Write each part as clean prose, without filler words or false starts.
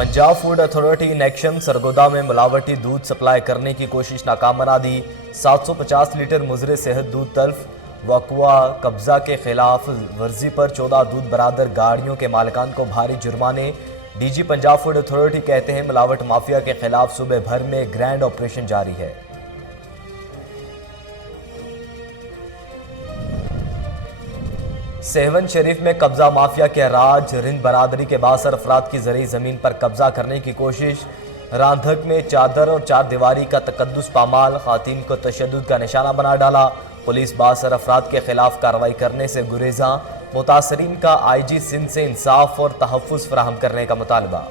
Punjab food authority in action, Sargodha میں ملاوٹی دودھ supply کرنے کی کوشش ناکام بنا دی، 750 لیٹر مضر صحت دودھ تلف، وقوع قبضہ کے خلاف ورزی پر 14 دودھ برادر گاڑیوں کے مالکان کو بھاری جرمانے، D G Punjab food authority کہتے ہیں ملاوٹ مافیا کے خلاف صوبے بھر میں گرینڈ آپریشن جاری ہے۔ سہون شریف میں قبضہ مافیا کے راج، رند برادری کے 62 افراد کی زرعی زمین پر قبضہ کرنے کی کوشش، راندھک میں چادر اور چار دیواری کا تقدس پامال، خواتین کو تشدد کا نشانہ بنا ڈالا، پولیس 62 افراد کے خلاف کارروائی کرنے سے گریزاں، متاثرین کا آئی جی سندھ سے انصاف اور تحفظ فراہم کرنے کا مطالبہ۔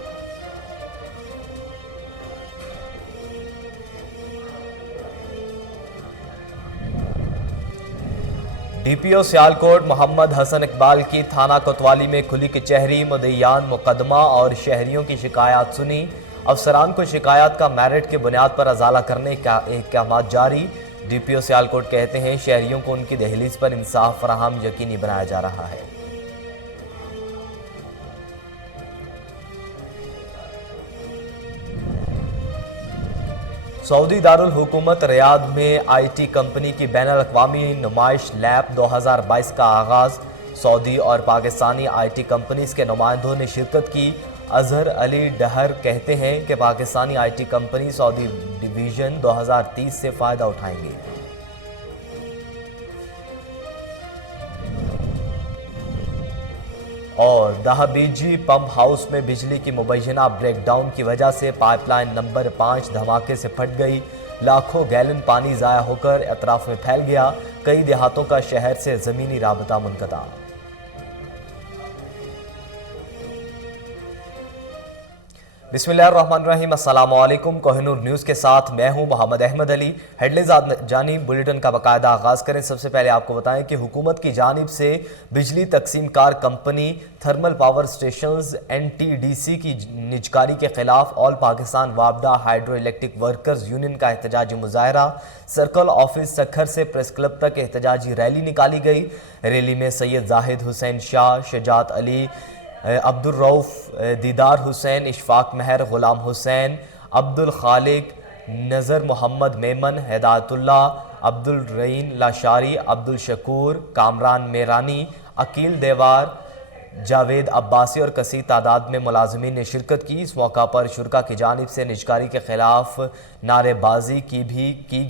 ڈی پی او سیالکوٹ محمد حسن اقبال کی تھانہ کوتوالی میں کھلی کچہری، مدعیان مقدمہ اور شہریوں کی شکایات سنی، افسران کو شکایات کا میرٹ کی بنیاد پر ازالہ کرنے کا احکامات جاری، ڈی پی او سیالکوٹ کہتے ہیں شہریوں کو ان کی دہلیز پر انصاف فراہم یقینی بنایا جا رہا ہے۔ سعودی دارالحکومت ریاض میں آئی ٹی کمپنی کی بین الاقوامی نمائش لیب 2022 کا آغاز، سعودی اور پاکستانی آئی ٹی کمپنیز کے نمائندوں نے شرکت کی، اظہر علی ڈہر کہتے ہیں کہ Pakistani I T company Saudi division 2030 سے فائدہ اٹھائیں گے۔ اور دہبیجی پمپ ہاؤس میں بجلی کی مبینہ بریک ڈاؤن کی وجہ سے پائپ لائن نمبر 5 دھماکے سے پھٹ گئی، لاکھوں گیلن پانی ضائع ہو کر اطراف میں پھیل گیا، کئی دیہاتوں کا شہر سے زمینی رابطہ منقطع۔ بسم اللہ الرحمن الرحیم، السلام علیکم، کوہ نور نیوز کے ساتھ میں ہوں محمد احمد علی۔ ہیڈلائنز جانب بلیٹن کا باقاعدہ آغاز کریں۔ سب سے پہلے آپ کو بتائیں کہ حکومت کی جانب سے بجلی تقسیم کار company thermal power stations NTDC کی نجکاری کے خلاف آل پاکستان وابڈا ہائیڈرو الیکٹرک ورکرز یونین کا احتجاجی مظاہرہ، سرکل آفس سکھر سے پریس کلب تک احتجاجی ریلی نکالی گئی، ریلی میں سید زاہد حسین شاہ، شجاعت علی، عبدالرؤف، دیدار حسین، اشفاق مہر، غلام حسین، عبدالخالق، نظر محمد میمن، ہدایت اللہ، عبدالرعین لاشاری، عبدالشکور، کامران میرانی، عقیل دیوار، جاوید عباسی اور کثیر تعداد میں ملازمین نے شرکت کی۔ اس موقع پر شرکاء کی جانب سے نجکاری کے خلاف نعرے بازی کی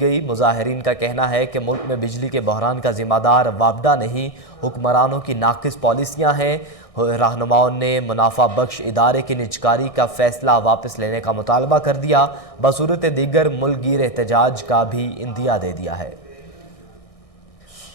گئی۔ مظاہرین کا کہنا ہے کہ ملک میں بجلی کے بحران کا ذمہ دار وابڈا نہیں، حکمرانوں کی ناقص پالیسیاں ہیں۔ رہنماؤں نے منافع بخش ادارے کی نجکاری کا فیصلہ واپس لینے کا مطالبہ کر دیا، بصورت دیگر ملک گیر احتجاج کا بھی عندیہ دے دیا ہے۔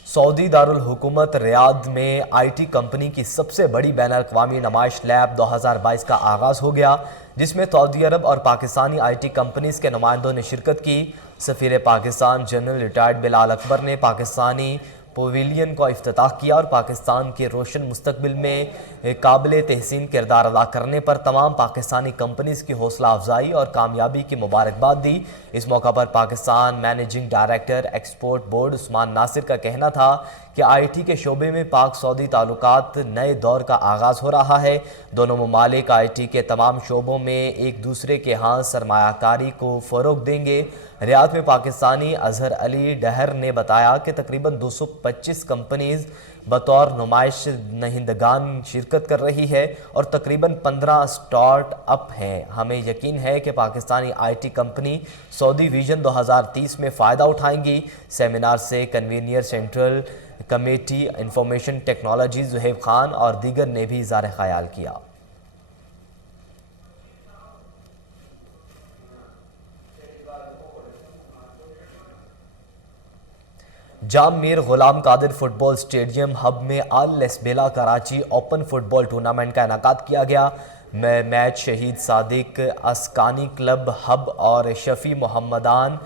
سعودی دارالحکومت ریاض میں آئی ٹی کمپنی کی سب سے بڑی بین الاقوامی نمائش لیب 2022 کا آغاز ہو گیا، جس میں سعودی عرب اور پاکستانی آئی ٹی کمپنیز کے نمائندوں نے شرکت کی۔ سفیر پاکستان جنرل ریٹائرڈ بلال اکبر نے پاکستانی پویلین کو افتتاح کیا اور پاکستان کے روشن مستقبل میں قابل تحسین کردار ادا کرنے پر تمام پاکستانی کمپنیز کی حوصلہ افزائی اور کامیابی کی مبارکباد دی۔ اس موقع پر Pakistan managing director export board Usman Nasir کا کہنا تھا کہ آئی ٹی کے شعبے میں پاک سعودی تعلقات نئے دور کا آغاز ہو رہا ہے۔ دونوں ممالک آئی ٹی کے تمام شعبوں میں ایک دوسرے کے ہاں سرمایہ کاری کو فروغ دیں گے۔ ریاض میں پاکستانی اظہر علی ڈہر نے بتایا کہ تقریباً 225 کمپنیز بطور نمائش نہندگان شرکت کر رہی ہے اور تقریباً 15 سٹارٹ اپ ہیں۔ ہمیں یقین ہے کہ Pakistani I T company Saudi vision 2030 میں فائدہ اٹھائیں گی۔ سیمینار سے convener central committee information technology Zohaib Khan اور دیگر نے بھی اظہار خیال کیا۔ جام میر غلام قادر فٹ بال سٹیڈیم ہب میں آل لیسبیلا کراچی اوپن فٹ بال ٹورنامنٹ کا انعقاد کیا گیا۔ میچ شہید صادق اسکانی کلب ہب اور شفیع محمدان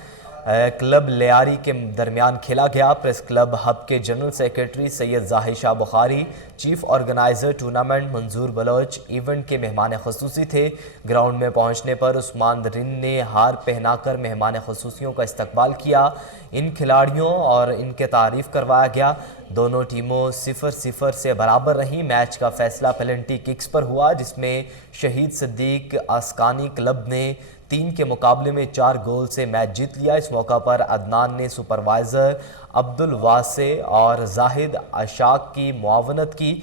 کلب لیاری کے درمیان کھیلا گیا۔ پریس کلب ہب کے جنرل سیکرٹری سید ظاہر شاہ بخاری، چیف آرگنائزر ٹورنامنٹ منظور بلوچ ایونٹ کے مہمان خصوصی تھے۔ گراؤنڈ میں پہنچنے پر عثمان رند نے ہار پہنا کر مہمان خصوصیوں کا استقبال کیا۔ ان کھلاڑیوں اور ان کے تعریف کروایا گیا۔ دونوں ٹیموں 0-0 سے برابر رہیں۔ میچ کا فیصلہ پینلٹی ککس پر ہوا، جس میں شہید صدیق آسکانی کلب نے 3 کے مقابلے میں 4 گول سے میچ جیت لیا۔ اس موقع پر عدنان نے سپروائزر عبدالواسع اور زاہد اشاق کی معاونت کی۔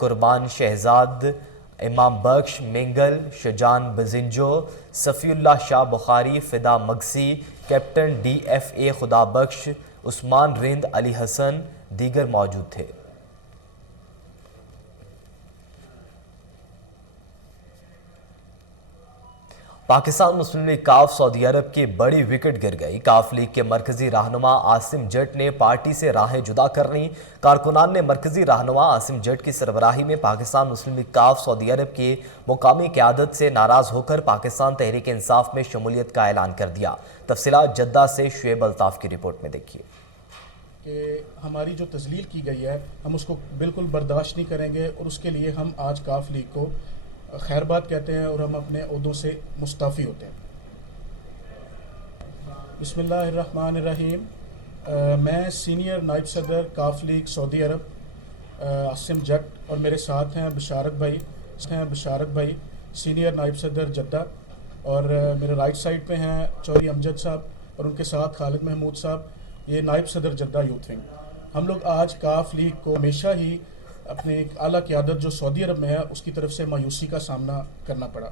قربان شہزاد، امام بخش مینگل، شجان بزنجو، صفی اللہ Shah Bukhari, Fida Magsi, captain D F A Khuda Bakhsh, عثمان رند، علی حسن دیگر موجود تھے۔ پاکستان مسلم لیگ کاف سعودی عرب کی بڑی وکٹ گر گئی۔ کاف لیگ کے مرکزی رہنما عاصم جٹ نے پارٹی سے راہیں جدا کر لیں۔ کارکنان نے مرکزی رہنما عاصم جٹ کی سربراہی میں پاکستان مسلم لیگ کاف سعودی عرب کی مقامی قیادت سے ناراض ہو کر پاکستان تحریک انصاف میں شمولیت کا اعلان کر دیا۔ تفصیلات جدہ سے شعیب الطاف کی رپورٹ میں دیکھیے۔ کہ ہماری جو تذلیل کی گئی ہے ہم اس کو بالکل برداشت نہیں کریں گے، اور اس کے لیے ہم آج کاف لیگ کو خیر بات کہتے ہیں اور ہم اپنے عہدوں سے مستعفی ہوتے ہیں۔ بسم اللہ الرحمن الرحیم۔ میں سینئر نائب صدر کاف لیگ سعودی عرب عاصم جٹ، اور میرے ساتھ ہیں بشارت بھائی سینئر نائب صدر جدہ، اور میرے رائٹ سائڈ پہ ہیں چوہدری امجد صاحب، اور ان کے ساتھ خالد محمود صاحب، یہ نائب صدر جدہ یوتھ ونگ۔ ہم لوگ آج کاف لیگ کو ہمیشہ ہی اپنے ایک اعلیٰ قیادت جو سعودی عرب میں ہے اس کی طرف سے مایوسی کا سامنا کرنا پڑا۔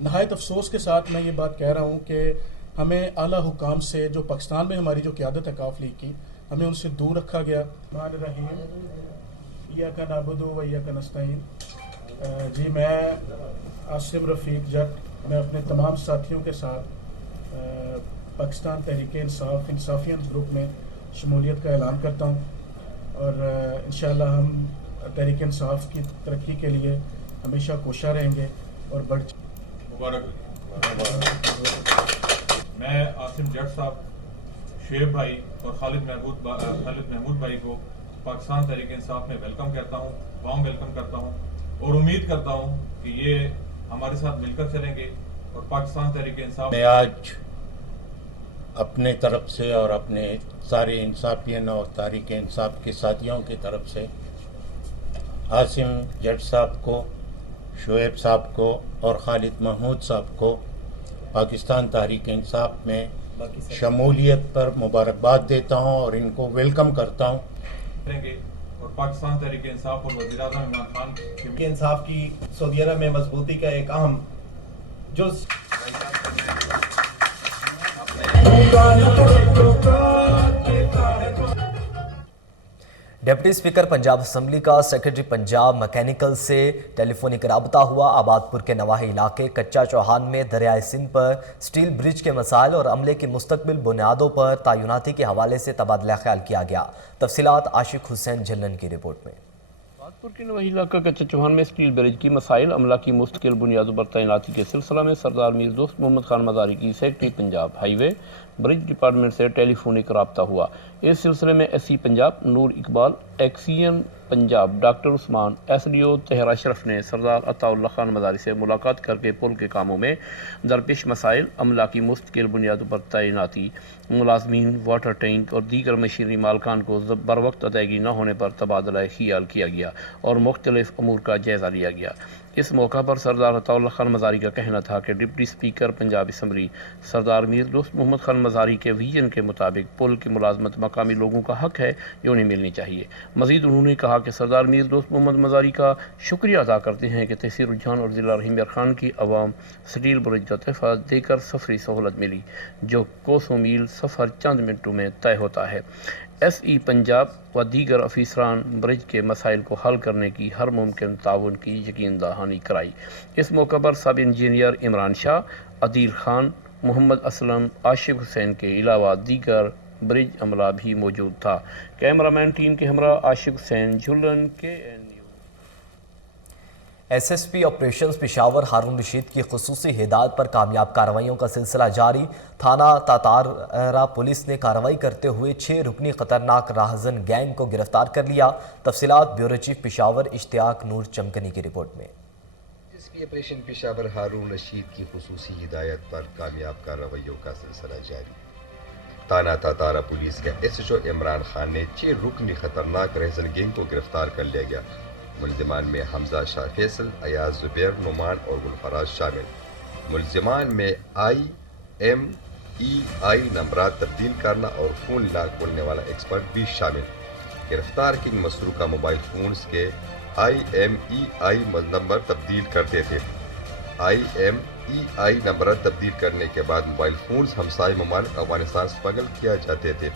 نہایت افسوس کے ساتھ میں یہ بات کہہ رہا ہوں کہ ہمیں اعلیٰ حکام سے، جو پاکستان میں ہماری جو قیادت ہے کاف لیگ کی، ہمیں ان سے دور رکھا گیا۔ الرحمن الرحیم، ایاک نعبد و ایاک نستعین۔ جی، میں عاصم رفیق جٹ، میں اپنے تمام ساتھیوں کے ساتھ پاکستان تحریک انصاف انصافین گروپ میں شمولیت کا اعلان کرتا ہوں، اور انشاءاللہ ہم تحریک انصاف کی ترقی کے لیے ہمیشہ کوشاں رہیں گے اور مبارک۔ میں عاصم جٹ صاحب، شعیب بھائی اور خالد محمود بھائی کو پاکستان تحریک انصاف میں ویلکم کرتا ہوں، وارم ویلکم کرتا ہوں، اور امید کرتا ہوں کہ یہ ہمارے ساتھ مل کر چلیں گے اور پاکستان تحریک انصاف میں آج اپنے طرف سے اور اپنے سارے انصافین اور تحریک انصاف کے ساتھیوں کی طرف سے عاصم جٹ صاحب کو، شعیب صاحب کو اور خالد محمود صاحب کو پاکستان تحریک انصاف میں شمولیت پر مبارکباد دیتا ہوں اور ان کو ویلکم کرتا ہوں۔ کریں گے اور پاکستان تحریک انصاف اور وزیر اعظم عمران خان کے انصاف کی سعودی عرب میں مضبوطی کا ایک اہم جز۔ ڈپٹی اسپیکر پنجاب اسمبلی کا سیکرٹری پنجاب میکینیکل سے ٹیلی فونک رابطہ ہوا۔ آبادپور کے نواحی علاقے کچا چوہان میں دریائے سندھ پر سٹیل برج کے مسائل اور عملے کی مستقبل بنیادوں پر تعیناتی کے حوالے سے تبادلہ خیال کیا گیا۔ تفصیلات عاشق حسین جھلن کی رپورٹ میں۔ آبادپور کے نواحی علاقہ کچا چوہان میں سٹیل برج کی مسائل، عملہ کی مستقل بنیادوں پر تعیناتی کے سلسلہ میں سردار میر دوست محمد خان مزاری کی سیکرٹری پنجاب ہائی وے برج ڈپارٹمنٹ سے ٹیلی فونک رابطہ ہوا۔ اس سلسلے میں ایس سی پنجاب نور اقبال، ایکسین پنجاب ڈاکٹر عثمان، ایس ڈی او طاہر اشرف نے سردار عطا اللہ خان مزاری سے ملاقات کر کے پل کے کاموں میں درپیش مسائل، عملہ کی مستقل بنیادوں پر تعیناتی، ملازمین، واٹر ٹینک اور دیگر مشینری مالکان کو بروقت ادائیگی نہ ہونے پر تبادلہ خیال کیا گیا اور مختلف امور کا جائزہ لیا گیا۔ اس موقع پر سردار عطا اللہ خان مزاری کا کہنا تھا کہ ڈپٹی اسپیکر پنجاب اسمبلی سردار میر دوست محمد خان مزاری کے ویژن کے مطابق پل کی ملازمت مقامی لوگوں کا حق ہے جو انہیں ملنی چاہیے۔ مزید انہوں نے کہا کہ سردار میر دوست محمد مزاری کا شکریہ ادا کرتے ہیں کہ تحصیل رجحان اور ضلع رحیم یار خان کی عوام سٹیل برج کا تحفہ دے کر سفری سہولت ملی، جو کوسوں میل سفر چند منٹوں میں طے ہوتا ہے۔ ایس ای پنجاب و دیگر افیسران برج کے مسائل کو حل کرنے کی ہر ممکن تعاون کی یقین دہانی کرائی۔ اس موقع پر سب انجینئر عمران شاہ، عدیل خان، محمد اسلم، عاشق حسین کے علاوہ دیگر برج عملہ بھی موجود تھا۔ کیمرہ مین ٹیم کے ہمراہ عاشق حسین جھلن کے S S P operations Peshawar Haroon Rashid کی خصوصی ہدایت پر کامیاب کارروائیوں کا سلسلہ جاری۔ تھانہ تاتارا پولیس نے کارروائی کرتے ہوئے 6 رکنی خطرناک راہزن گینگ کو گرفتار کر لیا۔ تفصیلات بیورو چیف پشاور اشتیاق نور چمکنی کی رپورٹ میں۔ S P operation Peshawar Haroon Rashid کی خصوصی ہدایت پر کامیاب کارروائیوں کا سلسلہ جاری۔ تھانہ تاتارا پولیس کے S H O Imran Khan نے 6 رکنی خطرناک راہزن گینگ کو گرفتار کر لیا گیا۔ ملزمان میں حمزہ شاہ فیصل، ایاز زبیر، نعمان اور گلفراز شامل۔ ملزمان میں IMEI نمبرات تبدیل کرنا اور فون لاک کھولنے والا ایکسپرٹ بھی شامل۔ گرفتار کنگ مسروقہ موبائل فونز کے IMEI نمبر تبدیل کرتے تھے۔ IMEI نمبرات تبدیل کرنے کے بعد موبائل فونز ہمسائے ممالک افغانستان اسمگل کیا جاتے تھے۔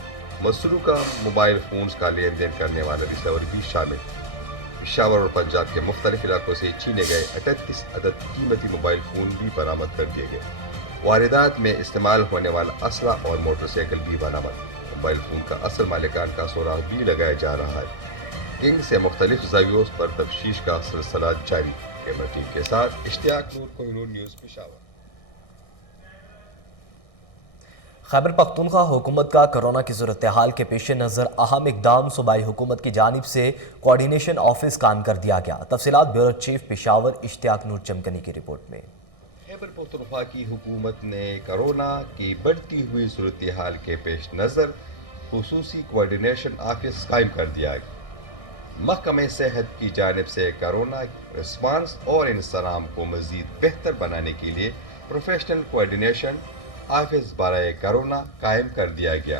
مسروقہ موبائل فونز کا لین دین کرنے والا ریسیور بھی شامل۔ پشاور اور پنجاب کے مختلف علاقوں سے چھینے گئے 38 عدد قیمتی موبائل فون بھی برآمد کر دیے گئے۔ واردات میں استعمال ہونے والا اسلحہ اور موٹر سائیکل بھی برآمد۔ موبائل فون کا اصل مالکان کا سراغ بھی لگایا جا رہا ہے۔ گینگ سے مختلف زاویوں پر تفتیش کا سلسلہ جاری۔ کیمرہ ٹیم کے ساتھ اشتیاق نور، کوہ نور نیوز، پشاور۔ خیبر پختونخوا حکومت کا کرونا کی صورتحال کے پیش نظر اہم اقدام صوبائی حکومت کی جانب سے کوارڈینیشن آفس قائم کر دیا گیا۔ تفصیلات بیورو چیف پشاور اشتیاق نور چمکنی کی رپورٹ میں۔ خیبر پختونخوا کی حکومت نے کرونا کی بڑھتی ہوئی صورتحال کے پیش نظر خصوصی کوارڈینیشن آفس قائم کر دیا گیا۔ محکمہ صحت کی جانب سے کرونا رسپانس اور انسلام کو مزید بہتر بنانے کے لیے پروفیشنل کوارڈینیشن آفس برائے کرونا قائم کر دیا گیا۔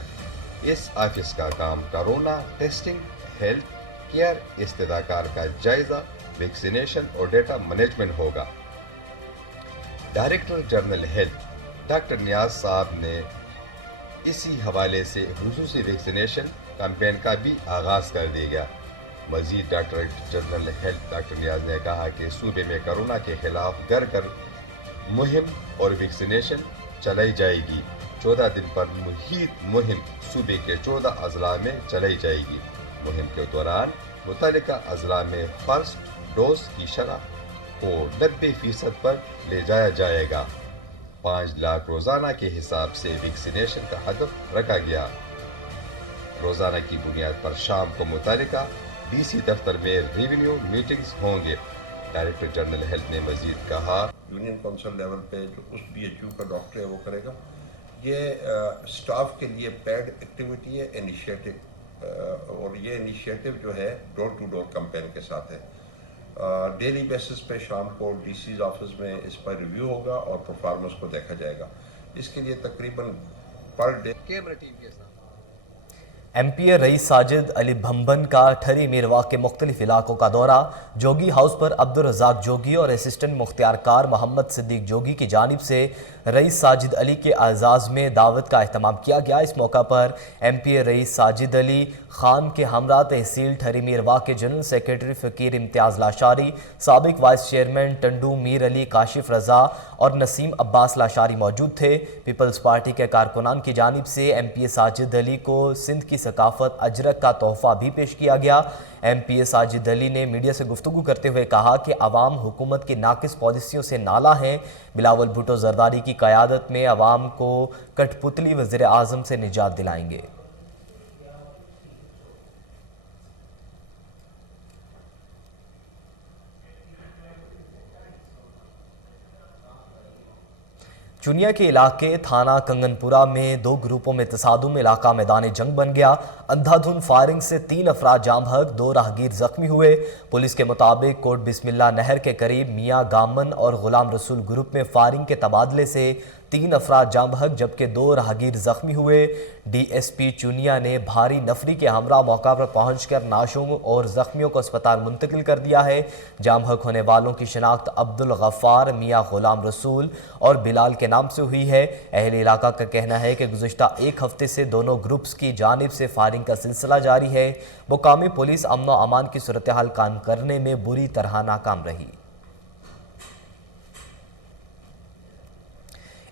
اس آفس کا کام کرونا ٹیسٹنگ، ہیلتھ کیئر، استدعاکار کا جائزہ، ویکسینیشن اور ڈیٹا مینجمنٹ ہوگا۔ ڈائریکٹر جنرل ہیلتھ ڈاکٹر نیاز صاحب نے اسی حوالے سے خصوصی ویکسینیشن کیمپین کا بھی آغاز کر دیا گیا۔ مزید ڈائریکٹر جنرل ہیلتھ ڈاکٹر نیاز نے کہا کہ صوبے میں کرونا کے خلاف گھر گھر مہم اور ویکسینیشن چلائی جائے گی۔ 14 دن پر محیط مہم صوبے کے 14 اضلاع میں چلائی جائے گی۔ مہم کے دوران متعلقہ اضلاع میں فرسٹ ڈوز کی شرح کو 90% پر لے جایا جائے گا۔ 5 لاکھ روزانہ کے حساب سے ویکسینیشن کا ہدف رکھا گیا۔ روزانہ کی بنیاد پر شام کو متعلقہ DC دفتر میں ریونیو میٹنگز ہوں گے۔ ڈائریکٹر جنرل ہیلتھ نے مزید کہا، یونین کونسل لیول پہ جو اس BHU کا ڈاکٹر ہے وہ کرے گا۔ یہ سٹاف کے لیے پیڈ ایکٹیویٹی ہے، انیشیٹو، اور یہ انیشیٹو جو ہے ڈور ٹو ڈور کمپین کے ساتھ ہے۔ ڈیلی بیسس پہ شام کو DC's آفس میں اس پر ریویو ہوگا اور پرفارمنس کو دیکھا جائے گا۔ اس کے لیے تقریباً پر ڈے کیمرہ ٹیم کے ساتھ MP رئیس ساجد علی بھمبن کا ٹھری میرواہ کے مختلف علاقوں کا دورہ۔ جوگی ہاؤس پر عبدالرزاق جوگی اور اسسٹنٹ مختار کار محمد صدیق جوگی کی جانب سے رئیس ساجد علی کے اعزاز میں دعوت کا اہتمام کیا گیا۔ اس موقع پر MP رئیس ساجد علی خان کے ہمراہ تحصیل ٹھری میرواہ کے جنرل سیکریٹری فقیر امتیاز لاشاری، سابق وائس چیئرمین ٹنڈو میر علی، کاشف رضا اور نسیم عباس لاشاری موجود تھے۔ پیپلز پارٹی کے کارکنان کی جانب سے MP ساجد علی کو سندھ کی ثقافت اجرک کا تحفہ بھی پیش کیا گیا۔ MP ساجد علی نے میڈیا سے گفتگو کرتے ہوئے کہا کہ عوام حکومت کی ناقص پالیسیوں سے نالاں ہیں۔ بلاول بھٹو زرداری کی قیادت میں عوام کو کٹ پتلی وزیر اعظم سے نجات دلائیں گے۔ چنیا کے علاقے تھانہ کنگنپورہ میں 2 گروپوں میں تصادم، علاقہ میدان جنگ بن گیا۔ اندھا دھند فائرنگ سے 3 افراد جام بحق، 2 راہگیر زخمی ہوئے۔ پولیس کے مطابق کوٹ بسم اللہ نہر کے قریب میاں گامن اور غلام رسول گروپ میں فائرنگ کے تبادلے سے 3 افراد جام بحق جبکہ 2 راہگیر زخمی ہوئے۔ DSP چنیا نے بھاری نفری کے ہمراہ موقع پر پہنچ کر نعشوں اور زخمیوں کو اسپتال منتقل کر دیا ہے۔ جام بحق ہونے والوں کی شناخت عبدالغفار، میاں غلام رسول اور بلال کے نام سے ہوئی ہے۔ اہل علاقہ کا کہنا ہے کہ گزشتہ 1 ہفتے سے دونوں گروپس کی جانب سے فائرنگ کا سلسلہ جاری ہے۔ مقامی پولیس امن و امان کی صورتحال قائم کرنے میں بری طرح ناکام رہی۔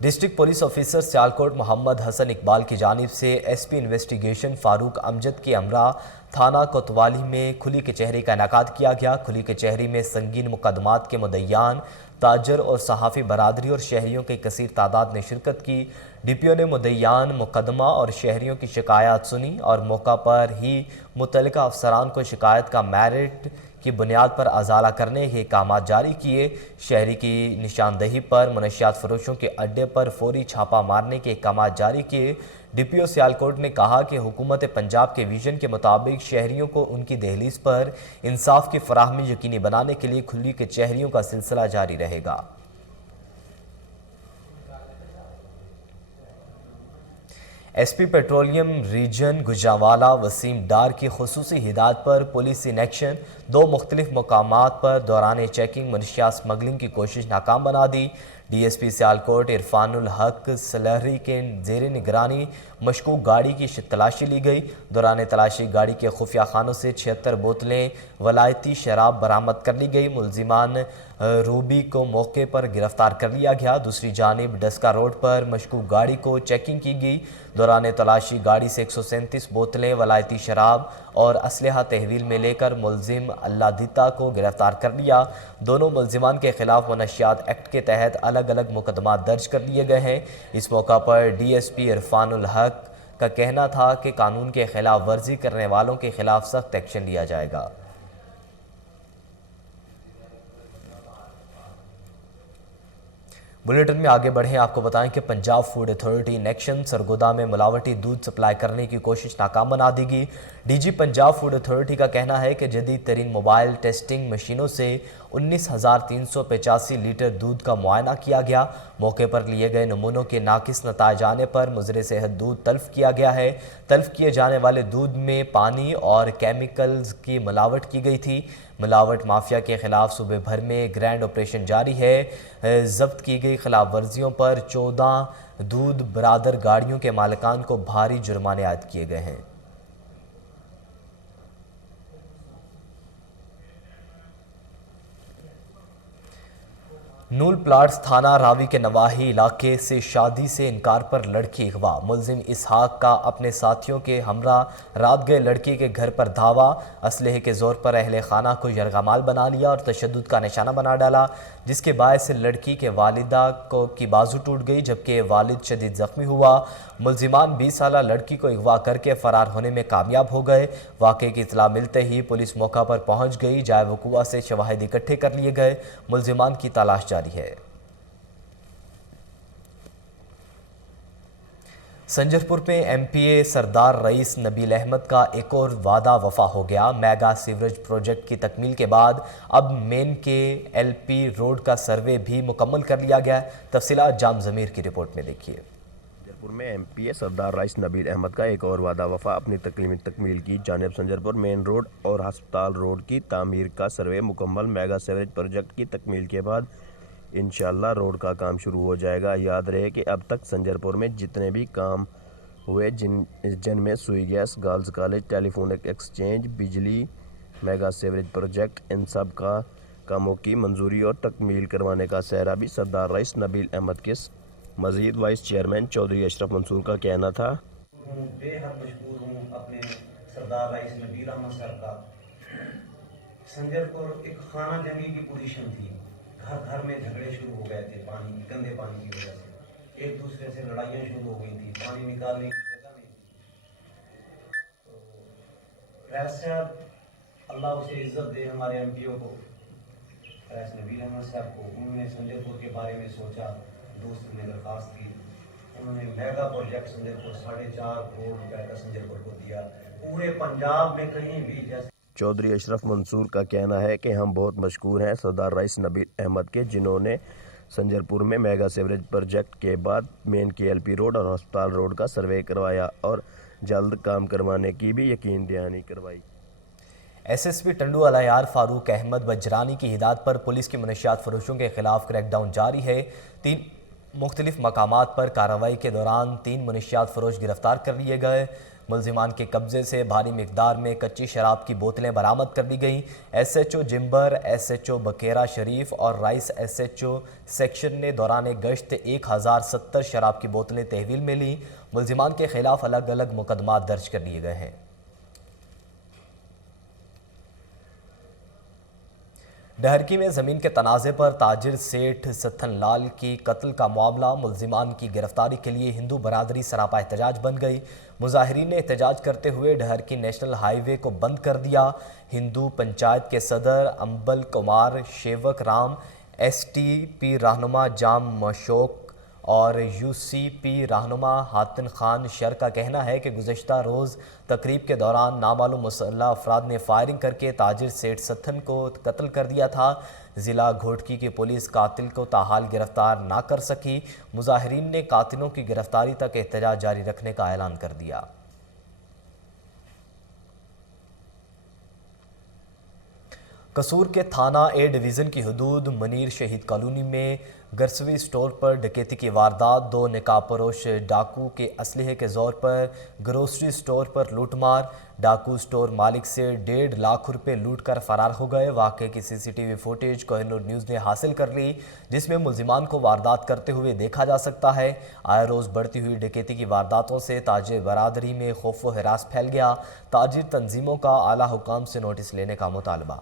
ڈسٹرکٹ پولیس آفیسر سیالکوٹ محمد حسن اقبال کی جانب سے ایس پی انویسٹیگیشن فاروق امجد کے ہمراہ تھانہ کوتوالی میں کھلی کچہری کا انعقاد کیا گیا۔ کھلی کچہری میں سنگین مقدمات کے مدعیان، تاجر اور صحافی برادری اور شہریوں کی کثیر تعداد نے شرکت کی۔ ڈی پی او نے مدعیان، مقدمہ اور شہریوں کی شکایات سنی اور موقع پر ہی متعلقہ افسران کو شکایت کا میرٹ کی بنیاد پر ازالہ کرنے کے احکامات جاری کیے۔ شہری کی نشاندہی پر منشیات فروشوں کے اڈے پر فوری چھاپہ مارنے کے احکامات جاری کیے۔ ڈی پی او سیالکوٹ نے کہا کہ حکومت پنجاب کے ویژن کے مطابق شہریوں کو ان کی دہلیز پر انصاف کی فراہمی یقینی بنانے کے لیے کھلی کچہریوں کا سلسلہ جاری رہے گا۔ S P petroleum region Gujranwala Waseem Dar کی خصوصی ہدایت پر پولیس ان ایکشن، 2 مختلف مقامات پر دوران چیکنگ منشیات سمگلنگ کی کوشش ناکام بنا دی۔ D S P Sialkot Irfan ul-Haq Sulehri کے زیر نگرانی مشکوک گاڑی کی تلاشی لی گئی۔ دوران تلاشی گاڑی کے خفیہ خانوں سے 76 بوتلیں ولائتی شراب برآمد کر لی گئی۔ ملزمان روبی کو موقع پر گرفتار کر لیا گیا۔ دوسری جانب ڈسکا روڈ پر مشکوک گاڑی کو چیکنگ کی گئی۔ دوران تلاشی گاڑی سے 137 بوتلیں ولائتی شراب اور اسلحہ تحویل میں لے کر ملزم اللہ دیتا کو گرفتار کر لیا۔ دونوں ملزمان کے خلاف منشیات ایکٹ کے تحت الگ الگ مقدمات درج کر لیے گئے ہیں۔ اس موقع پر ڈی ایس پی عرفان الحق کا کہنا تھا کہ قانون کے خلاف ورزی کرنے والوں کے خلاف سخت ایکشن لیا جائے گا۔ بلیٹن میں آگے بڑھیں، آپ کو بتائیں کہ Punjab food authority in action, Sargodha میں ملاوٹی دودھ سپلائی کرنے کی کوشش ناکام بنا دی گئی۔ D G Punjab food authority کا کہنا ہے کہ جدید ترین موبائل ٹیسٹنگ مشینوں سے 19,385 لیٹر دودھ کا معائنہ کیا گیا۔ موقع پر لیے گئے نمونوں کے ناقص نتائج آنے پر مضر صحت دودھ تلف کیا گیا ہے۔ تلف کیے جانے والے دودھ میں پانی اور کیمیکلز کی ملاوٹ کی گئی تھی۔ ملاوٹ مافیا کے خلاف صوبے بھر میں گرینڈ آپریشن جاری ہے۔ ضبط کی گئی خلاف ورزیوں پر 14 دودھ برادر گاڑیوں کے مالکان کو بھاری جرمانے عائد کیے گئے ہیں۔ نول پلاٹس تھانہ راوی کے نواحی علاقے سے شادی سے انکار پر لڑکی اغوا۔ ملزم اسحاق کا اپنے ساتھیوں کے ہمراہ رات گئے لڑکی کے گھر پر دھاوا، اسلحے کے زور پر اہل خانہ کو یرغمال بنا لیا اور تشدد کا نشانہ بنا ڈالا، جس کے باعث لڑکی کے والدہ کی بازو ٹوٹ گئی جبکہ والد شدید زخمی ہوا۔ ملزمان 20 سالہ لڑکی کو اغوا کر کے فرار ہونے میں کامیاب ہو گئے۔ واقعے کی اطلاع ملتے ہی پولیس موقع پر پہنچ گئی۔ جائے وقوع سے شواہد اکٹھے کر لیے گئے۔ ملزمان کی تلاش جاری ہے۔ سنجرپور میں ایم پی اے سردار رئیس نبیل احمد کا ایک اور وعدہ وفا ہو گیا۔ میگا سیوریج پروجیکٹ کی تکمیل کے بعد اب مین کے ایل پی روڈ کا سروے بھی مکمل کر لیا گیا ہے۔ تفصیلات جام ضمیر کی رپورٹ میں دیکھیے۔ سنجرپور میں ایم پی اے سردار رئیس نبیل احمد کا ایک اور وعدہ وفا اپنی تکمیل کی جانب سنجرپور مین روڈ اور ہسپتال روڈ کی تعمیر کا سروے مکمل۔ میگا سیوریج پروجیکٹ کی تکمیل کے بعد انشاءاللہ روڈ کا کام شروع ہو جائے گا۔ یاد رہے کہ اب تک سنجرپور میں جتنے بھی کام ہوئے جن میں سوئی گیس، گرلز کالج، ٹیلی فونک ایکسچینج، بجلی، میگا سیوریج پروجیکٹ، ان سب کا کاموں کی منظوری اور تکمیل کروانے کا سہرا بھی سردار رئیس نبیل احمد کے مزید وائس چیئرمین چودھری اشرف منصور کا کہنا تھا۔ بے حد مشکور ہوں اپنے سردار رئیس نبیل احمد صاحب کا۔ سنجرپور ایک خانہ جنگی کی پوزیشن تھی، گھر گھر میں جھگڑے شروع ہو گئے تھے گندے پانی کی وجہ سے، ایک دوسرے سے لڑائیاں شروع ہو گئی تھی، پانی نکالنے کی جگہ نہیں تھی۔ تو رئیس صاحب اللہ اسے عزت دے، ہمارے ایم پی او کو، رئیس نبیل احمد صاحب کو، انہوں نے سنجرپور کے بارے میں سوچا، دوست نے درخواست کی، انہوں نے میگا پروجیکٹ سنجرپور 4.5 کروڑ روپے کا سنجرپور کو دیا۔ پورے پنجاب میں کہیں بھی جیسے چودھری اشرف منصور کا کہنا ہے کہ ہم بہت مشکور ہیں سردار رئیس نبیل احمد کے، جنہوں نے سنجرپور میں میگا سیوریج پروجیکٹ کے بعد مین کے ایل پی روڈ اور ہسپتال روڈ کا سروے کروایا اور جلد کام کروانے کی بھی یقین دہانی کروائی۔ ایس ایس پی ٹنڈو الیار فاروق احمد بجرانی کی ہدایت پر پولیس کی منشیات فروشوں کے خلاف کریک ڈاؤن جاری ہے۔ 3 مختلف مقامات پر کارروائی کے دوران 3 منشیات فروش گرفتار کر لیے گئے۔ ملزمان کے قبضے سے بھاری مقدار میں کچی شراب کی بوتلیں برآمد کر لی گئیں۔ S H O Jambar, S H O Bakira Sharif اور rice S H O section نے دوران گشت 1070 شراب کی بوتلیں تحویل میں لیں۔ ملزمان کے خلاف الگ الگ مقدمات درج کر لیے گئے ہیں۔ ڈہرکی میں زمین کے تنازع پر تاجر سیٹھ ستھن لال کی قتل کا معاملہ ملزمان کی گرفتاری کے لیے ہندو برادری سراپا احتجاج بن گئی۔ مظاہرین نے احتجاج کرتے ہوئے ڈہرکی نیشنل ہائی وے کو بند کر دیا۔ ہندو پنچایت کے صدر Ambal Kumar Shewak Ram, S T P رہنما جام مشوق اور یو سی پی رہنما حاتن خان شر کا کہنا ہے کہ گزشتہ روز تقریب کے دوران نامعلوم مسلح افراد نے فائرنگ کر کے تاجر سیٹھ ستھن کو قتل کر دیا تھا۔ ضلع گھوٹکی کی پولیس قاتل کو تاحال گرفتار نہ کر سکی۔ مظاہرین نے قاتلوں کی گرفتاری تک احتجاج جاری رکھنے کا اعلان کر دیا۔ قصور کے تھانہ اے ڈویژن کی حدود منیر شہید کالونی میں گرسوی سٹور پر ڈکیتی کی واردات، 2 نقاب پوش ڈاکو کے اسلحے کے زور پر گروسری سٹور پر لوٹ مار، ڈاکو سٹور مالک سے 1.5 لاکھ روپے لوٹ کر فرار ہو گئے۔ واقعے کی سی C T V footage Koh Noor news نے حاصل کر لی، جس میں ملزمان کو واردات کرتے ہوئے دیکھا جا سکتا ہے۔ آئے روز بڑھتی ہوئی ڈکیتی کی وارداتوں سے تاجر برادری میں خوف و ہراس پھیل گیا۔ تاجر تنظیموں کا اعلیٰ حکام سے نوٹس لینے کا مطالبہ۔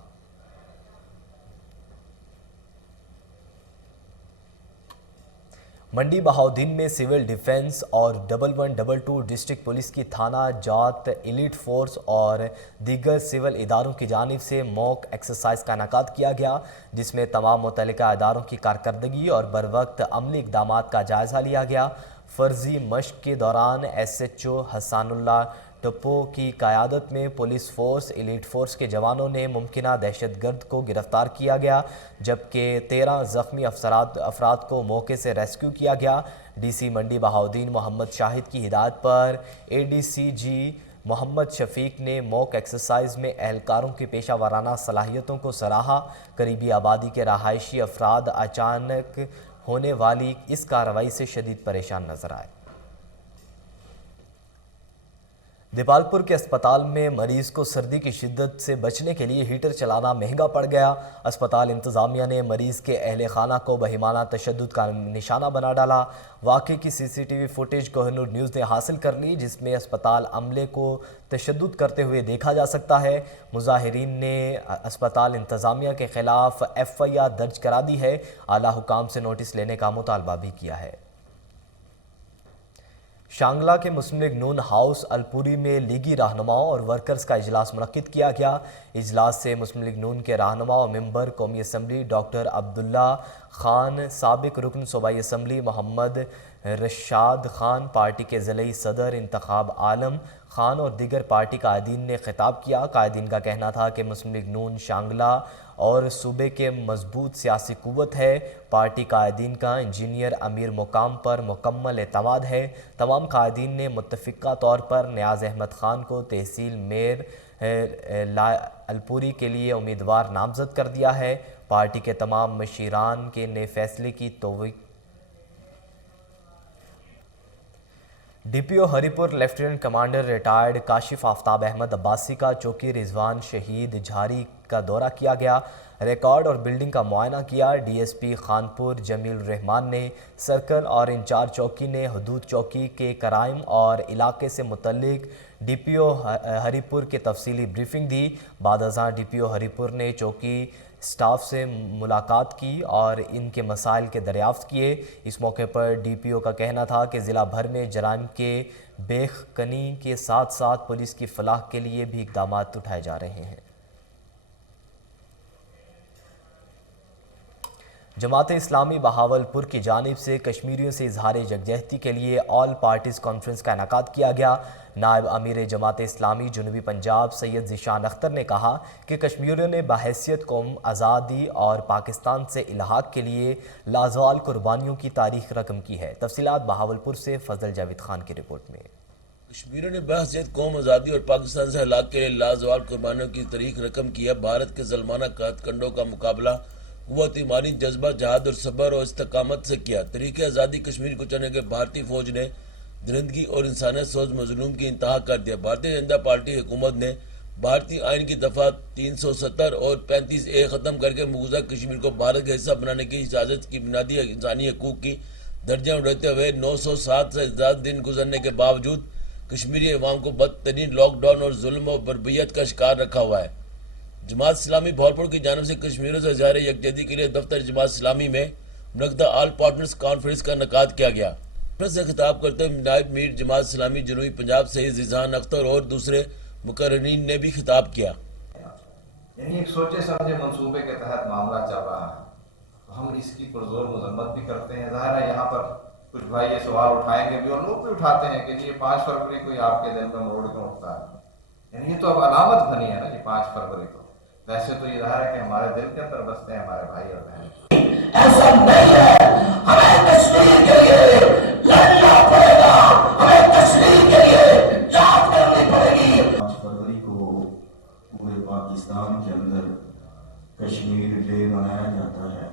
منڈی بہاؤدین میں سول ڈیفنس اور 1122 ڈسٹرکٹ پولیس کی تھانہ جات ایلیٹ فورس اور دیگر سول اداروں کی جانب سے موک ایکسرسائز کا انعقاد کیا گیا، جس میں تمام متعلقہ اداروں کی کارکردگی اور بروقت عملی اقدامات کا جائزہ لیا گیا۔ فرضی مشق کے دوران ایس ایچ او حسان اللہ ٹپو کی قیادت میں پولیس فورس ایلیٹ فورس کے جوانوں نے ممکنہ دہشت گرد کو گرفتار کیا گیا، جبکہ 13 زخمی افراد کو موقع سے ریسکیو کیا گیا۔ ڈی سی منڈی بہاؤدین محمد شاہد کی ہدایت پر اے ڈی سی جی محمد شفیق نے موک ایکسرسائز میں اہلکاروں کی پیشہ ورانہ صلاحیتوں کو سراہا۔ قریبی آبادی کے رہائشی افراد اچانک ہونے والی اس کارروائی سے شدید پریشان نظر آئے۔ دیپالپور کے اسپتال میں مریض کو سردی کی شدت سے بچنے کے لیے ہیٹر چلانا مہنگا پڑ گیا۔ اسپتال انتظامیہ نے مریض کے اہل خانہ کو بہیمانہ تشدد کا نشانہ بنا ڈالا۔ واقعے کی سی C T V footage Koh Noor news نے حاصل کر لی، جس میں اسپتال عملے کو تشدد کرتے ہوئے دیکھا جا سکتا ہے۔ مظاہرین نے اسپتال انتظامیہ کے خلاف ایف آئی آر درج کرا دی ہے، اعلیٰ حکام سے نوٹس لینے کا مطالبہ بھی کیا ہے۔ شانگلہ کے مسلم لیگ نون ہاؤس الپوری میں لیگی رہنماؤں اور ورکرز کا اجلاس منعقد کیا گیا۔ اجلاس سے مسلم لیگ نون کے رہنما و ممبر قومی اسمبلی ڈاکٹر عبداللہ خان، سابق رکن صوبائی اسمبلی محمد رشاد خان، پارٹی کے ضلعی صدر انتخاب عالم خان اور دیگر پارٹی قائدین نے خطاب کیا۔ قائدین کا کہنا تھا کہ مسلم لیگ نون شانگلہ اور صوبے کے مضبوط سیاسی قوت ہے۔ پارٹی قائدین کا انجینئر امیر مقام پر مکمل اعتماد ہے۔ تمام قائدین نے متفقہ طور پر نیاز احمد خان کو تحصیل میر الپوری کے لیے امیدوار نامزد کر دیا ہے۔ پارٹی کے تمام مشیران کے نے فیصلے کی توثیق۔ ڈی پی او ہری پور لیفٹیننٹ کمانڈر ریٹائرڈ کاشف آفتاب احمد عباسی کا چوکی رضوان شہید جھاری کا دورہ کیا گیا، ریکارڈ اور بلڈنگ کا معائنہ کیا۔ ڈی ایس پی خانپور جمیل الرحمان نے سرکل اور انچارج چوکی نے حدود چوکی کے کرائم اور علاقے سے متعلق ڈی پی او ہری پور کے تفصیلی بریفنگ دی۔ بعد ازاں ڈی پی او ہری پور نے چوکی سٹاف سے ملاقات کی اور ان کے مسائل کے دریافت کیے۔ اس موقع پر ڈی پی او کا کہنا تھا کہ ضلع بھر میں جرائم کے بیخ کنی کے ساتھ ساتھ پولیس کی فلاح کے لیے بھی اقدامات اٹھائے جا رہے ہیں۔ جماعت اسلامی بہاولپور کی جانب سے کشمیریوں سے اظہار یکجہتی کے لیے آل پارٹیز کانفرنس کا انعقاد کیا گیا۔ نائب امیر جماعت اسلامی جنوبی پنجاب سید ذیشان اختر نے کہا کہ کشمیریوں نے بحیثیت قوم آزادی اور پاکستان سے الحاق کے لیے لازوال قربانیوں کی تاریخ رقم کی ہے۔ تفصیلات بہاولپور سے فضل جاوید خان کی رپورٹ میں۔ کشمیریوں نے بحیثیت قوم آزادی اور پاکستان سے ہلاک کے لیے لازوال قربانیوں کی تاریخ رقم کی ہے۔ بھارت کے ظلمانہ قحط کنڈوں کا مقابلہ قوت ایمانی، جذبہ، جہاد اور صبر اور استقامت سے کیا۔ تحریک آزادی کشمیر کو چلنے کے بھارتی فوج نے درندگی اور انسانیت سوز مظلوم کی انتہا کر دیا۔ بھارتیہ جنتا پارٹی حکومت نے بھارتی آئین کی دفعہ 370 اور 35A ختم کر کے مقبوضہ کشمیر کو بھارت کا حصہ بنانے کی اجازت کی بنیادی انسانی حقوق کی درجہ اڑاتے ہوئے 907 سے زیادہ دن گزرنے کے باوجود کشمیری عوام کو بدترین لاک ڈاؤن اور ظلم و بربریت کا شکار رکھا ہوا ہے۔ جماعت اسلامی بھاولپور کی جانب سے کشمیریوں سے اظہار یکجہتی کے لیے دفتر جماعت اسلامی میں منعقدہ آل پارٹنرز کانفرنس کا انعقاد کیا گیا۔ سے خطاب کرتے ہوئے نائب میر جماعت اسلامی جنوبی پنجاب سید ذیشان اختر اور دوسرے مقررین نے بھی خطاب کیا۔ یعنی ایک سوچے سمجھے منصوبے کے تحت معاملہ چل رہا ہے، ہم اس کی پرزور مذمت بھی کرتے ہیں۔ ظاہر ہے یہاں پر کچھ بھائی یہ سوال اٹھائیں گے بھی اور لوگ بھی اٹھاتے ہیں کہ یہ 5 فروری کو آپ کے دل میں موڑ کیوں اٹھتا ہے؟ یعنی یہ تو اب علامت بنی ہے نا یہ 5 فروری کو۔ ویسے تو یہ ظاہر ہے کہ ہمارے دل کے اندر بستے ہیں ہمارے بھائی اور بہن۔ ایسا نہیں ہے، ہمیں کشمیر کے لیے لڑنا پڑے گا، ہمیں کشمیر کے لیے جان کرنی پڑے گی۔ 5 فروری کو پورے پاکستان کے اندر کشمیر ڈے منایا جاتا ہے۔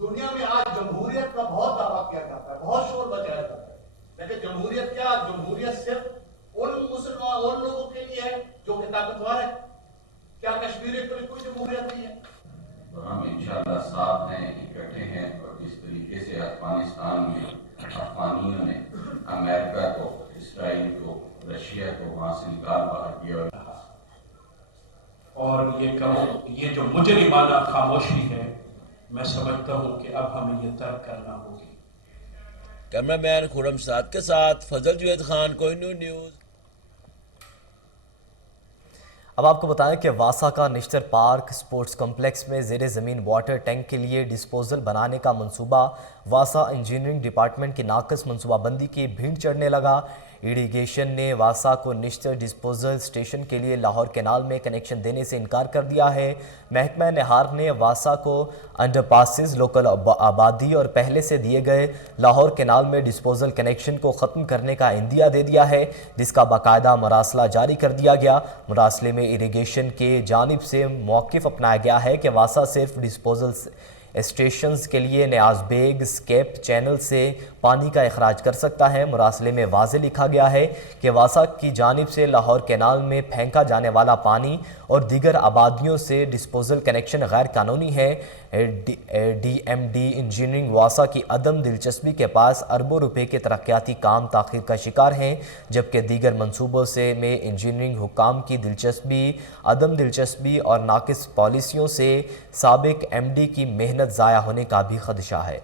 دنیا میں آج جمہوریت کا بہت دعویٰ کیا جاتا ہے، بہت شور بجایا جاتا ہے، لیکن جمہوریت کیا؟ جمہوریت صرف ان مسلمان ان لوگوں کے لیے ہے جو کہ طاقتور ہے۔ کیا کشمیریت کے لیے کوئی جمہوریت نہیں ہے؟ اور ہم انشاءاللہ ساتھ ہیں، اکٹھے ہیں، اور جس طریقے سے افغانستان میں افغانیوں نے امریکہ کو، اسرائیل کو، رشیا کو وہاں سے نکال باہر کیا، اور یہ جو مجرمانہ خاموشی ہے، میں سمجھتا ہوں کہ اب ہمیں یہ طے کرنا ہوگی۔ کیمرہ مین خرم سعد کے ساتھ فضل جوید خان، کوئی نیوز۔ اب آپ کو بتائیں کہ واسا کا نشتر پارک سپورٹس کمپلیکس میں زیر زمین واٹر ٹینک کے لیے ڈسپوزل بنانے کا منصوبہ واسا انجینئرنگ ڈپارٹمنٹ کی ناقص منصوبہ بندی کی بھینٹ چڑھنے لگا۔ ایریگیشن نے واسا کو نشتر ڈسپوزل سٹیشن کے لیے لاہور کینال میں کنیکشن دینے سے انکار کر دیا ہے۔ محکمہ نہار نے واسا کو انڈر پاسز، لوکل آبادی اور پہلے سے دیے گئے لاہور کینال میں ڈسپوزل کنیکشن کو ختم کرنے کا عندیہ دے دیا ہے، جس کا باقاعدہ مراسلہ جاری کر دیا گیا۔ مراسلے میں ایریگیشن کے جانب سے موقف اپنایا گیا ہے کہ واسا صرف ڈسپوزل اسٹیشنز کے لیے نیاز بیگ سکیپ چینل سے پانی کا اخراج کر سکتا ہے۔ مراسلے میں واضح لکھا گیا ہے کہ واسا کی جانب سے لاہور کینال میں پھینکا جانے والا پانی اور دیگر آبادیوں سے ڈسپوزل کنیکشن غیر قانونی ہے۔ ڈی ایم ڈی انجینئرنگ واسا کی عدم دلچسپی کے پاس اربوں روپے کے ترقیاتی کام تاخیر کا شکار ہیں، جبکہ دیگر منصوبوں سے میں انجینئرنگ حکام کی دلچسپی، عدم دلچسپی اور ناقص پالیسیوں سے سابق ایم ڈی کی محنت ضائع ہونے کا بھی خدشہ ہے۔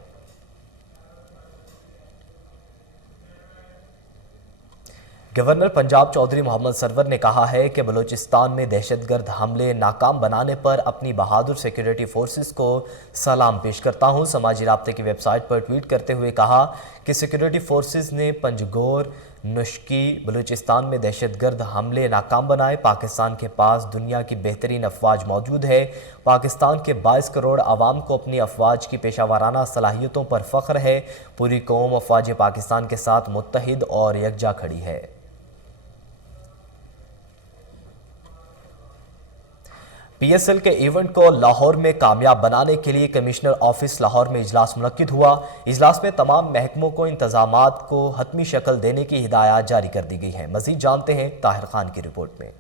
گورنر پنجاب چودھری محمد سرور نے کہا ہے کہ بلوچستان میں دہشت گرد حملے ناکام بنانے پر اپنی بہادر سیکیورٹی فورسز کو سلام پیش کرتا ہوں۔ سماجی رابطے کی ویب سائٹ پر ٹویٹ کرتے ہوئے کہا کہ سیکیورٹی فورسز نے پنجگور، نشکی، بلوچستان میں دہشت گرد حملے ناکام بنائے۔ پاکستان کے پاس دنیا کی بہترین افواج موجود ہے۔ پاکستان کے 22 کروڑ عوام کو اپنی افواج کی پیشہ ورانہ صلاحیتوں پر فخر ہے۔ پوری قوم افواج پاکستان کے ساتھ متحد اور یکجا کھڑی ہے۔ پی ایس ایل کے ایونٹ کو لاہور میں کامیاب بنانے کے لیے کمشنر آفس لاہور میں اجلاس منعقد ہوا۔ اجلاس میں تمام محکموں کو انتظامات کو حتمی شکل دینے کی ہدایات جاری کر دی گئی ہیں۔ مزید جانتے ہیں طاہر خان کی رپورٹ میں۔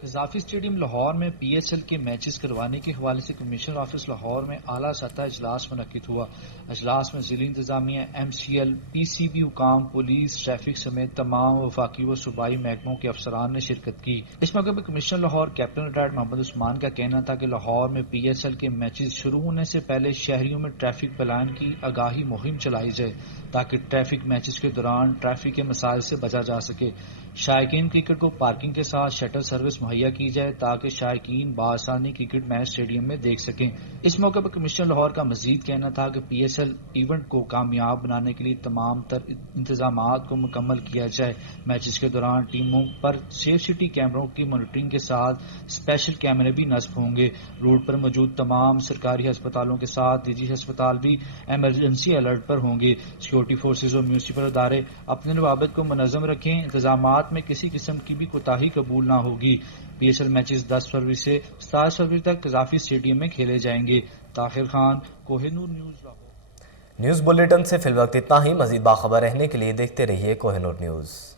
قذافی اسٹیڈیم لاہور میں پی ایس ایل کے میچز کروانے کے حوالے سے کمشنر آفس لاہور میں اعلیٰ سطح اجلاس منعقد ہوا۔ اجلاس میں ضلعی انتظامیہ، ایم سی ایل، پی سی بی حکام، پولیس، ٹریفک سمیت تمام وفاقی و صوبائی محکموں کے افسران نے شرکت کی۔ اس موقع پر commissioner Lahore captain retired Muhammad Usman کا کہنا تھا کہ لاہور میں پی ایس ایل کے میچز شروع ہونے سے پہلے شہریوں میں ٹریفک پلان کی آگاہی مہم چلائی جائے تاکہ ٹریفک میچز کے دوران ٹریفک کے مسائل سے بچا جا سکے۔ شائقین کرکٹ کو پارکنگ کے ساتھ شٹل سروس مہیا کی جائے تاکہ شائقین بآسانی کرکٹ میچ اسٹیڈیم میں دیکھ سکیں۔ اس موقع پر کمشنر لاہور کا مزید کہنا تھا کہ پی ایس ایل ایونٹ کو کامیاب بنانے کے لیے تمام تر انتظامات کو مکمل کیا جائے۔ میچز کے دوران ٹیموں پر سیف سٹی کیمروں کی مانیٹرنگ کے ساتھ اسپیشل کیمرے بھی نصب ہوں گے۔ روڈ پر موجود تمام سرکاری ہسپتالوں کے ساتھ نجی ہسپتال بھی ایمرجنسی الرٹ پر ہوں گے۔ سیکورٹی فورسز اور میونسپل ادارے اپنے روابط کو منظم رکھیں۔ انتظامات میں کسی قسم کی بھی کوتاہی قبول نہ ہوگی۔ پی ایس ایل میچز 10 فروری سے 27 فروری تک قذافی اسٹیڈیم میں کھیلے جائیں گے۔ Tahir Khan, Koh Noor news Lahore. News bulletin سے فی الوقت اتنا ہی. مزید باخبر رہنے کے لیے دیکھتے رہیے کوہ نور نیوز.